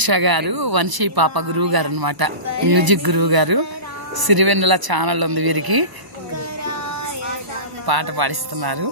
ఉషా గారు వంశీ పాప గురువు గారు అన్నమాట, మ్యూజిక్ గురువు గారు. సిరివెన్నెల ఛానల్ ఉంది వీరికి, పాట పాడిస్తున్నారు.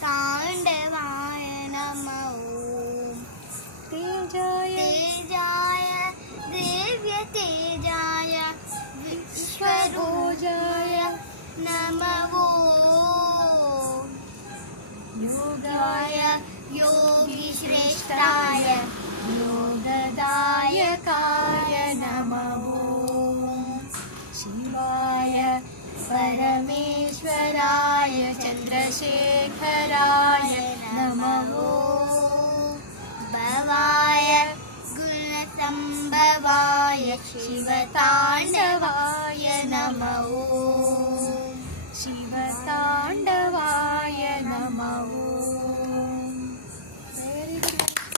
तांडवाय नमः। तेजाय दिव्य तेजाय विश्वरोजाय नमः। योगाय योगी श्रेष्ठाय योगदायकाय नमः। शिवाय परमेश्वराय चंद्रशेखराय नमः। भवाय गुणसंभवाय शिवतांडवाय नमः।